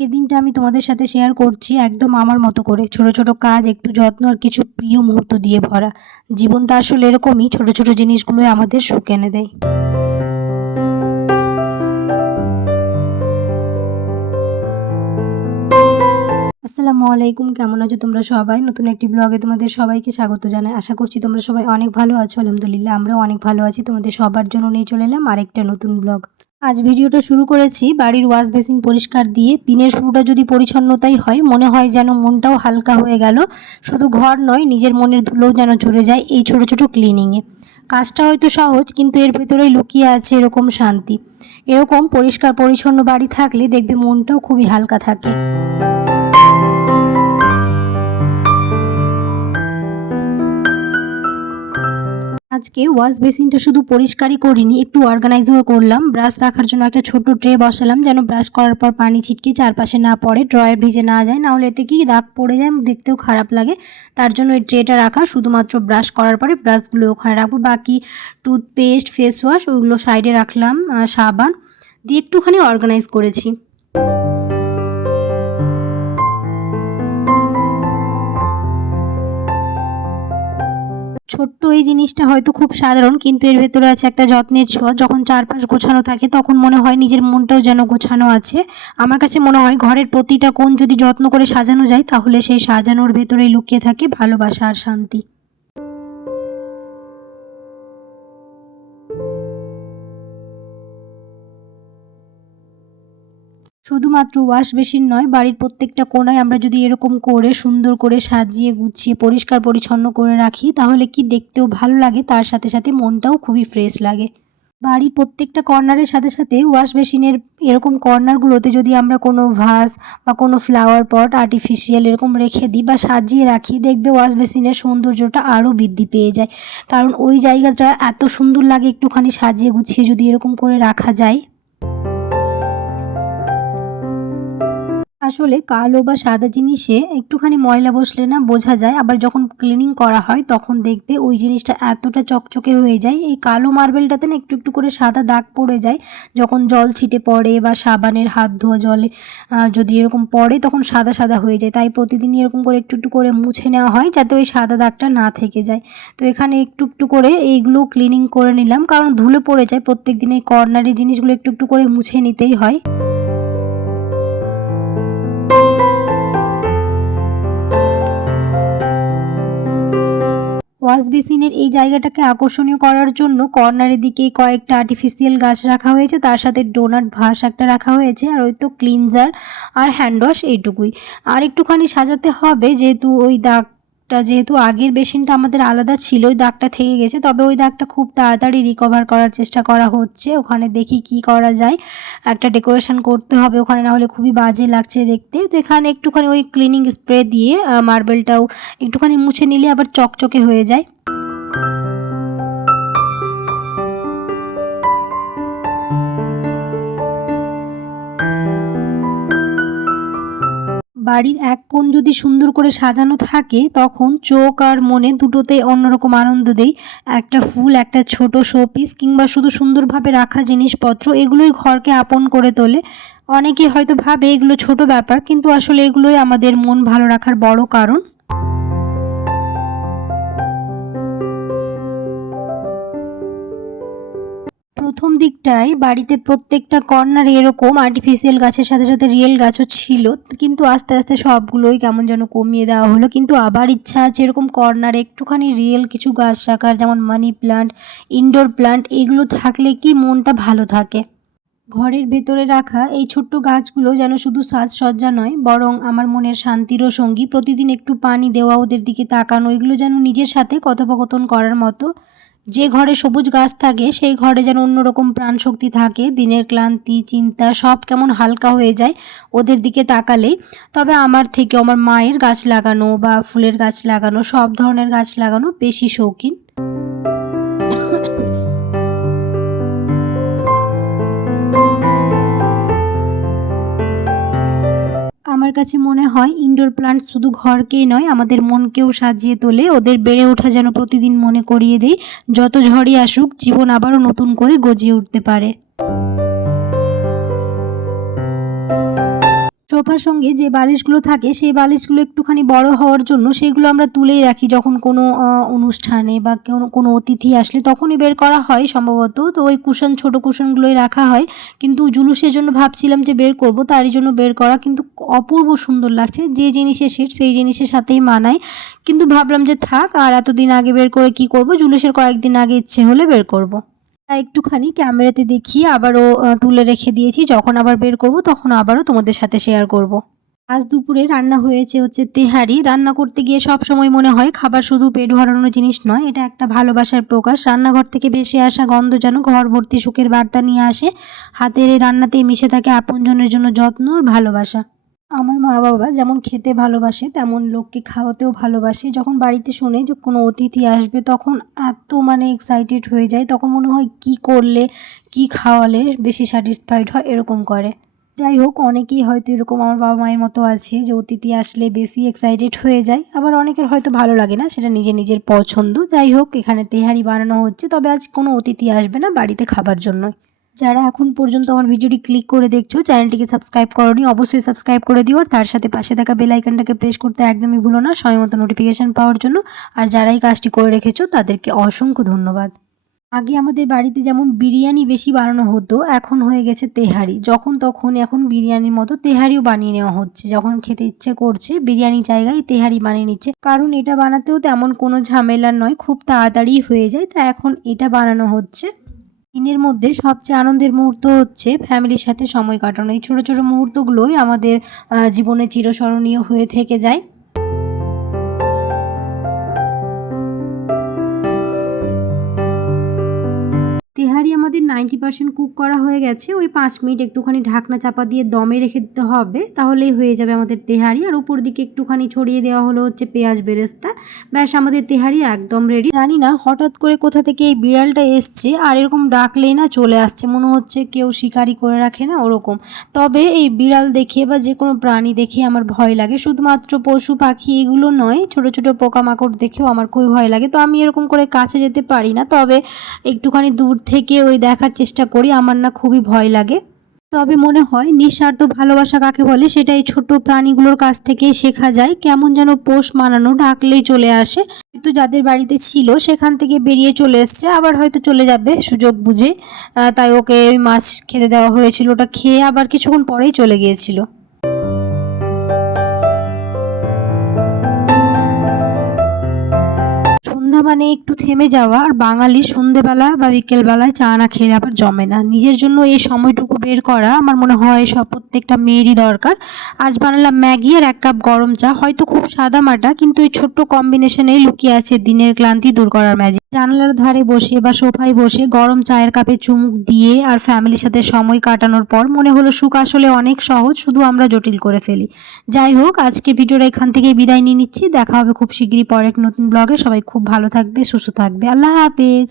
আজকের দিনটা আমি তোমাদের সাথে শেয়ার করছি একদম আমার মতো করে। ছোট ছোট কাজ, একটু যত্ন আর কিছু প্রিয় মুহূর্ত দিয়ে ভরা। জীবনটা আসলে এরকমই, ছোট ছোট জিনিসগুলোই আমাদের সুখ এনে দেয়। আসসালামু আলাইকুম, কেমন আছো তোমরা সবাই? নতুন একটি ব্লগে তোমাদের সবাইকে স্বাগত জানাই। আশা করছি তোমরা সবাই অনেক ভালো আছো। আলহামদুলিল্লাহ, আমরাও অনেক ভালো আছি। তোমাদের সবার জন্য নিয়ে চলে এলাম আরেকটা নতুন ব্লগ আজ ভিডিওটা শুরু করেছি বাড়ির ওয়াশ বেসিন পরিষ্কার দিয়ে। দিনের শুরুটা যদি পরিচ্ছন্নতাই হয়, মনে হয় যেন মনটাও হালকা হয়ে গেল। শুধু ঘর নয়, নিজের মনের ধুলোও যেন ঝরে যায় এই ছোট ছোট ক্লিনিংয়ে কাজটা হয়তো সহজ, কিন্তু এর ভেতরেই লুকিয়ে আছে এরকম শান্তি। এরকম পরিষ্কার পরিচ্ছন্ন বাড়ি থাকলে দেখবে মনটাও খুবই হালকা থাকে। আজকে ওয়াশ বেসিনটা শুধু পরিষ্কারই করিনি, একটু অর্গানাইজও করলাম। ব্রাশ রাখার জন্য একটা ছোট ট্রে বসালাম, যেন ব্রাশ করার পর পানি ছিটকে চারপাশে না পড়ে, ড্রয়ার ভিজে না যায়। নাহলে এতে কি দাগ পড়ে যায় দেখতেও খারাপ লাগে। তার জন্য ওই ট্রেটা রাখা, শুধুমাত্র ব্রাশ করার পরে ব্রাশগুলো ওখানে রাখব। বাকি টুথপেস্ট ফেস ওয়াশ ওইগুলো সাইডে রাখলাম সাবান। দিয়ে একটুখানি অর্গানাইজ করেছি। এই জিনিসটা হয়তো খুব সাধারণ, কিন্তু এর ভেতরে আছে একটা যত্নের ছোঁয়া। যখন চারপাশ গোছানো থাকে, তখন মনে হয় নিজের মনটাও যেন গোছানো আছে। আমার কাছে মনে হয় ঘরের প্রতিটা কোণ যদি যত্ন করে সাজানো যায়, তাহলে সেই সাজানোর ভেতরে লুকিয়ে থাকে ভালোবাসা আর শান্তি। শুধুমাত্র ওয়াশ বেসিন নয়, বাড়ির প্রত্যেকটা কোণায় আমরা যদি এরকম করে সুন্দর করে সাজিয়ে, গুছিয়ে, পরিষ্কার, পরিচ্ছন্ন করে রাখি, তাহলে কি দেখতেও ভালো লাগে, তার সাথে সাথে মনটাও খুবই ফ্রেশ লাগে। বাড়ির প্রত্যেকটা কর্নারের সাথে সাথে ওয়াশ বেসিনের এরকম কর্নারগুলোতে যদি আমরা কোনো ভাস বা কোনো ফ্লাওয়ার পট আর্টিফিশিয়াল এরকম রেখে দিই বা সাজিয়ে রাখি, দেখবে ওয়াশ বেসিনের সৌন্দর্যটা আরও বৃদ্ধি পেয়ে যায়। কারণ ওই জায়গাটা এত সুন্দর লাগে একটুখানি সাজিয়ে, গুছিয়ে যদি এরকম করে রাখা যায় আসলে কালো বা সাদা জিনিসে একটুখানি ময়লা বসলে না বোঝা যায়। আবার যখন ক্লিনিং করা হয় তখন দেখবে ওই জিনিসটা এতটা চকচকে হয়ে যায়। এই কালো মার্বেলটাতে না একটু একটু করে সাদা দাগ পড়ে যায়। যখন জল ছিটে পড়ে বা সাবানের হাত ধোয়া জলে যদি এরকম পড়ে তখন সাদা সাদা হয়ে যায়। তাই প্রতিদিনই এরকম করে একটু একটু করে মুছে নেওয়া হয় যাতে ওই সাদা দাগটা না থেকে যায়। তো এখানে একটু একটু করে এইগুলো ক্লিনিং করে নিলাম। কারণ ধুলে পড়ে যায়। প্রত্যেক দিন এই কর্নারের জিনিসগুলো একটু একটু করে মুছে নিতেই হয়। ওয়াশ বেসিনের এই জায়গাটাকে আকর্ষণীয় করার জন্য কর্নারের দিকে কয়েকটা আর্টিফিশিয়াল গাছ রাখা হয়েছে। তার সাথে ডোনাট ভাস একটা রাখা হয়েছে আর ওই তো ক্লিনজার আর হ্যান্ড ওয়াশ এইটুকুই। আর একটুখানি সাজাতে হবে যেহেতু ওই দাগটা যেহেতু আগের বেসিনটা আমাদের আলাদা ছিল ওই দাগটা থেকে গেছে। তবে ওই দাগটা খুব তাড়াতাড়ি রিকভার করার চেষ্টা করা হচ্ছে। ওখানে দেখি কি করা যায়। একটা ডেকোরেশন করতে হবে। ওখানে না হলে খুবই বাজে লাগছে দেখতে। তো এখানে একটুখানি ওই ক্লিনিং স্প্রে দিয়ে মার্বেলটাও একটুখানি মুছে নিলে আবার চকচকে হয়ে যায়। বাড়ির এক কোণ যদি সুন্দর করে সাজানো থাকে, তখন চোখ আর মনে দুটোতেই অন্যরকম আনন্দ দেয়। একটা ফুল, একটা ছোট শোপিস কিংবা শুধু সুন্দরভাবে রাখা জিনিসপত্র, এগুলোই ঘরকে আপন করে তোলে। অনেকে হয়তো ভাবে এগুলো ছোট ব্যাপার, কিন্তু আসলে এগুলোই আমাদের মন ভালো রাখার বড় কারণ। প্রথম দিকটায় বাড়িতে প্রত্যেকটা কর্নারে এরকম আর্টিফিশিয়াল গাছের সাথে সাথে রিয়েল গাছও ছিল, কিন্তু আস্তে আস্তে সবগুলোই কেমন যেন কমিয়ে দেওয়া হলো। কিন্তু আবার ইচ্ছা আছে এরকম কর্নারে, একটুখানি রিয়েল কিছু গাছ রাখার, যেমন মানি প্লান্ট ইনডোর প্লান্ট এগুলো থাকলে কি মনটা ভালো থাকে? ঘরের ভেতরে রাখা এই ছোট্ট গাছগুলো যেন শুধু সাজসজ্জা নয়, বরং আমার মনের শান্তিরও সঙ্গী। প্রতিদিন একটু পানি দেওয়া ওদের দিকে তাকানো, এগুলো যেন নিজের সাথে কথোপকথন করার মতো যে ঘরে সবুজ গাছ থাকে, সেই ঘরে যেন অন্যরকম প্রাণশক্তি থাকে, দিনের ক্লান্তি, চিন্তা, সব কেমন হালকা হয়ে যায় ওদের দিকে তাকালেই। তবে আমার থেকে আমার মায়ের গাছ লাগানো বা ফুলের গাছ লাগানো, সব ধরনের গাছ লাগানো বেশি শৌখিন। আমার কাছে মনে হয় ইনডোর প্লান্ট শুধু ঘরকেই নয়, আমাদের মনকেও সাজিয়ে তোলে। ওদের বেড়ে ওঠা যেন প্রতিদিন মনে করিয়ে দেয় যত ঝড়ই আসুক, জীবন আবারও নতুন করে গজিয়ে উঠতে পারে। সোফার সঙ্গে যে বালিশগুলো থাকে, সেই বালিশগুলো একটুখানি বড় হওয়ার জন্য সেগুলো আমরা তুলেই রাখি যখন কোনো অনুষ্ঠানে বা কোনো অতিথি আসলে তখনই বের করা হয় সম্ভবত। তো ওই কুশন, ছোট কুশনগুলোই রাখা হয়। কিন্তু জুলুসের জন্য ভাবছিলাম যে বের করব, তারই জন্য বের করা কিন্তু অপূর্ব সুন্দর লাগছে। যে জিনিসের সেট সেই জিনিসের সাথেই মানায়। কিন্তু ভাবলাম যে থাক, আর এতদিন আগে বের করে কি করব? জুলুসের কয়েকদিন আগে ইচ্ছে হলে বের করব। একটুখানি ক্যামেরাতে দেখিয়ে আবারও তুলে রেখে দিয়েছি। যখন আবার বের করব, তখন আবারও তোমাদের সাথে শেয়ার করব। আজ দুপুরে রান্না হয়েছে হচ্ছে তেহারি। রান্না করতে গিয়ে সব সময় মনে হয় খাবার শুধু পেট ভরানোর জিনিস নয়, এটা একটা ভালোবাসার প্রকাশ। রান্নাঘর থেকে ভেসে আসা গন্ধ যেন ঘর ভর্তি সুখের বার্তা নিয়ে আসে। হাতের এই রান্নাতেই মিশে থাকে আপনজনের জন্য যত্ন আর ভালোবাসা। আমার মা বাবা যেমন খেতে ভালোবাসে, তেমন লোককে খাওয়াতেও ভালোবাসে। যখন বাড়িতে শোনে যে কোনো অতিথি আসবে, তখন এত মানে এক্সাইটেড হয়ে যায়। তখন মনে হয় কি করলে, কি খাওয়ালে বেশি স্যাটিসফাইড হয়, এরকম করে। যাই হোক, অনেকেই হয়তো এরকম আমার বাবা মায়ের মতো আছে যে অতিথি আসলে বেশি এক্সাইটেড হয়ে যায়। আবার অনেকের হয়তো ভালো লাগে না, সেটা নিজের নিজের পছন্দ। যাই হোক, এখানে তেহারি বানানো হচ্ছে। তবে আজ কোনো অতিথি আসবে না বাড়িতে খাবার জন্য যারা এখন পর্যন্ত আমার ভিডিওটি ক্লিক করে দেখছ চ্যানেলটিকে সাবস্ক্রাইব করনি, অবশ্যই সাবস্ক্রাইব করে দিও। আর তার সাথে পাশে থাকা বেল আইকনটাকে প্রেস করতে একদমই ভুলো না, সময় মতো নোটিফিকেশান পাওয়ার জন্য। আর যারা এই কাজটি করে রেখেছো, তাদেরকে অসংখ্য ধন্যবাদ। আগে আমাদের বাড়িতে যেমন বিরিয়ানি বেশি বানানো হতো, এখন হয়ে গেছে তেহারি। যখন তখন এখন বিরিয়ানির মতো তেহারিও বানিয়ে নেওয়া হচ্ছে। যখন খেতে ইচ্ছে করছে, বিরিয়ানি জায়গায় তেহারি বানিয়ে নিচ্ছে। কারণ এটা বানাতেও তেমন কোনো ঝামেলা নয়, খুব তাড়াতাড়ি হয়ে যায়, তা এখন এটা বানানো হচ্ছে। দিনের মধ্যে সবচেয়ে আনন্দের মুহূর্ত হচ্ছে ফ্যামিলির সাথে সময় কাটানো। এই ছোটো ছোটো মুহূর্তগুলোই আমাদের জীবনে চিরস্মরণীয় হয়ে থেকে যায়। আমাদের নাইনটি পার্সেন্ট কুক করা হয়ে গেছে, ওই পাঁচ মিনিট একটুখানি ঢাকনা চাপা দিয়ে দমে রেখে দিতে হবে, তাহলেই হয়ে যাবে আমাদের তেহারি। আর উপর দিকে একটুখানি ছড়িয়ে দেওয়া হলো হচ্ছে পেঁয়াজ বেরেস্তা। ব্যাস, আমাদের তেহারি একদম রেডি জানি না হঠাৎ করে কোথা থেকে এই বিড়ালটা এসছে, আর এরকম ডাকলেই না চলে আসছে, মনে হচ্ছে কেউ শিকারি করে রাখে না, ওরকম। তবে এই বিড়াল দেখে বা যে কোনো প্রাণী দেখে আমার ভয় লাগে, শুধুমাত্র পশু পাখি এগুলো নয়, ছোট ছোট পোকামাকড় দেখেও আমার খুবই ভয় লাগে। তো আমি এরকম করে কাছে যেতে পারি না, তবে একটুখানি দূর থেকে ওই দেখার চেষ্টা করি, আমার না খুবই ভয় লাগে। তবে মনে হয় নিঃস্বার্থ ভালোবাসা কাকে বলে সেটা এই ছোট প্রাণীগুলোর কাছ থেকে শেখা যায়। কেমন যেন পোষ মানানো ডাকলেই চলে আসে। কিন্তু যাদের বাড়িতে ছিল সেখান থেকে বেরিয়ে চলে এসছে, আবার হয়তো চলে যাবে সুযোগ বুঝে। তাই ওকে ওই মাছ খেতে দেওয়া হয়েছিল, ওটা খেয়ে আবার কিছুক্ষণ পরেই চলে গিয়েছিল। মানে একটু থেমে যাওয়া, আর বাঙালি সন্ধেবেলা বা বিকেলবেলায় চা না খেলে আবার জমে না। নিজের জন্য এই সময়টুকু বের করা আমার মনে হয় সব প্রত্যেকটা মেয়েরই দরকার। আজ বানালাম ম্যাগি আর এক কাপ গরম চা, হয়তো খুব সাদা মাটা, কিন্তু এই ছোট্ট কম্বিনেশনেই লুকিয়ে আছে দিনের ক্লান্তি দূর করার ম্যাজিক জানালার ধারে বসে বা সোফায় বসে গরম চায়ের কাপে চুমুক দিয়ে আর ফ্যামিলির সাথে সময় কাটানোর পর মনে হলো সুখ আসলে অনেক সহজ, শুধু আমরা জটিল করে ফেলি। যাই হোক, আজকে ভিডিওটা এখান থেকেই বিদায় নিয়ে নিচ্ছি। দেখা হবে খুব শীঘ্রই পরে এক নতুন ব্লগে। সবাই খুব ভালো থাকবে, সুস্থ থাকবে। আল্লাহ হাফেজ।